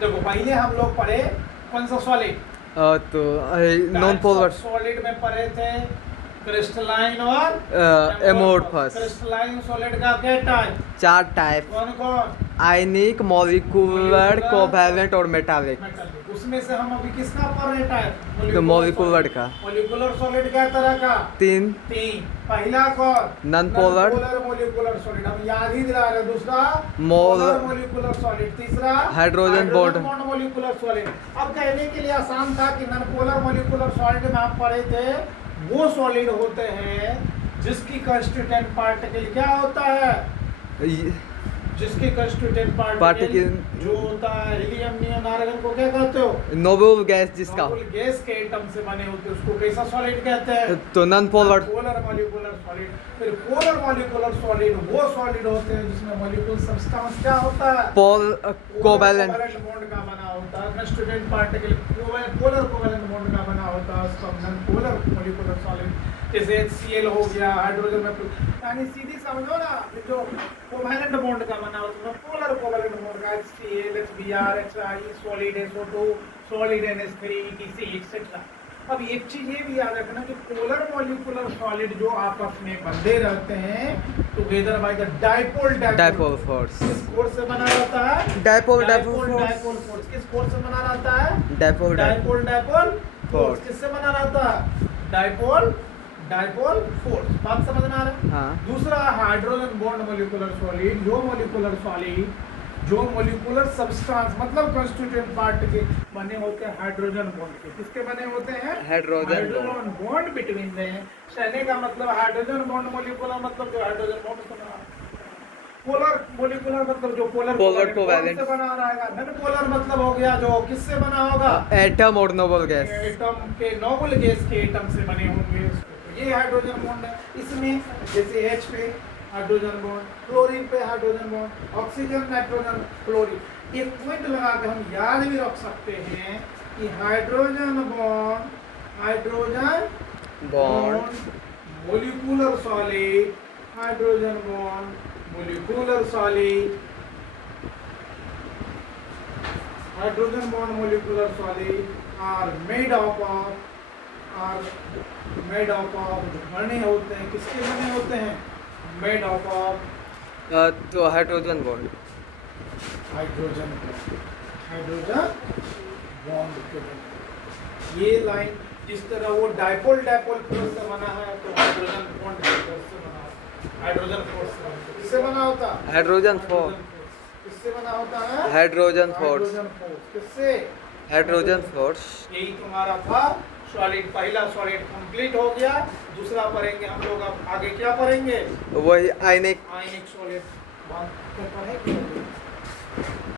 देखो पहले हम लोग पढ़े कौन सा सॉलिड, तो नॉन पोलर सॉलिड में पढ़े थे क्रिस्टलाइन और एमोर्फस। क्रिस्टलाइन सॉलिड का क्या टाइप, 4 टाइप, कौन कौन, आयनिक, मॉलिक्यूलर, कोवैलेंट और मेटालिक। मेटालिक। उसमें से हम अभी किसका पढ़ रहे टाइप, तो मॉलिक्यूलर का मॉलिक्यूलर सॉलिड क्या तरह का, 3 तीन। पहला कौन, नॉन पोलर मॉलिक्यूलर सॉलिड, हम याद ही दिला रहे। दूसरा मोलर मॉलिक्यूलर सॉलिड, तीसरा हाइड्रोजन बॉन्ड। Molecular solid. अब कहने के लिए आसान था कि नॉन पोलर मॉलिक्यूलर सॉलिड में हम पढ़े थे वो सॉलिड होते हैं जिसकी कंस्टिट्यूएंट पार्टिकल क्या होता है, जिसके कंस्टिट्यूएंट पार्टिकल जो होता है हीलियम, नियॉन, आर्गन को क्या कहते हो, नोबल गैस, जिसका नोबल गैस के एटम से बने होते हैं उसको कैसा सॉलिड कहते हैं, तो नॉन पोलर मॉलिक्यूलर सॉलिड। फिर पोलर मॉलिक्यूलर सॉलिड वो सॉलिड होते हैं जिसमें मॉलिक्यूल सब्सटेंस क्या होता है, कोवैलेंट बॉन्ड का बना होता है, constituent particle polar covalent bond का बना होता है, उसका नॉन पोलर मॉलिक्यूलर सॉलिड। जैसे HCl हो गया, हाइड्रोजन में, यानी सीधी समझो ना, जो कोवैलेंट बॉन्ड का बना होता है पोलर कोवैलेंट बॉन्ड का, HCl, HBr, HI, solid SO2, solid NH3, ETC etcetera. अब एक चीज ये भी याद रखना कि पोलर मॉलिक्यूलर सॉलिड जो आपस में बंधे रहते हैं together by the dipole force. किस फोर्स से बना रहता है, डाइपोल फोर्स। किस फोर्स से बना रहता है, डाइपोल फोर्स। किससे बना रहता है, डाइपोल फोर्स। बात समझ में आ रहा है। हाँ। दूसरा हाइड्रोजन बॉन्ड मॉलिक्यूलर सॉलिड, जो मॉलिक्यूलर सब्सटेंस मतलब कंस्टिट्यूएंट पार्ट के बने होते हैं हाइड्रोजन बॉन्ड के। किसके बने होते हैं, हाइड्रोजन बॉन्ड बिटवीन देम। कहने का मतलब हाइड्रोजन बॉन्ड मॉलिक्यूलर मतलब जो हाइड्रोजन बॉन्ड से बना, पोलर मॉलिक्यूलर मतलब जो पोलर कोवैलेंट से बना रहेगा। नॉन पोलर मतलब हो गया जो किससे बना होगा, एटम और नोबल गैस, एटम के नोबल गैस के एटम से बने होंगे। तो ये हाइड्रोजन बॉन्ड है। इसमें जैसे H पे हाइड्रोजन बॉन्ड, क्लोरीन पे hydrogen bond, oxygen, nitrogen, chlorine. एक पॉइंट लगा के हम याद भी रख सकते हैं कि hydrogen bond molecular solid, hydrogen bond molecular solid, hydrogen bond molecular solid are made of बने होते हैं। किसके बने होते हैं, मेड ऑफ तो हाइड्रोजन बॉन्ड बॉन्ड के बने। ये लाइन जिस तरह वो डाइपोल फोर्स से बना है तो हाइड्रोजन बॉन्ड की फोर्स से बना है, हाइड्रोजन फोर्स से बना है। किससे बना होता है, हाइड्रोजन फोर्स। किससे बना होता है, हाइड्रोजन फोर्स। किससे, हाइड्रोजन फोर्स। यही तुम्हारा था सॉलिड। पहला सॉलिड कंप्लीट हो गया। दूसरा पढ़ेंगे हम लोग। अब आगे क्या पढ़ेंगे, वही आयनिक सॉलिड।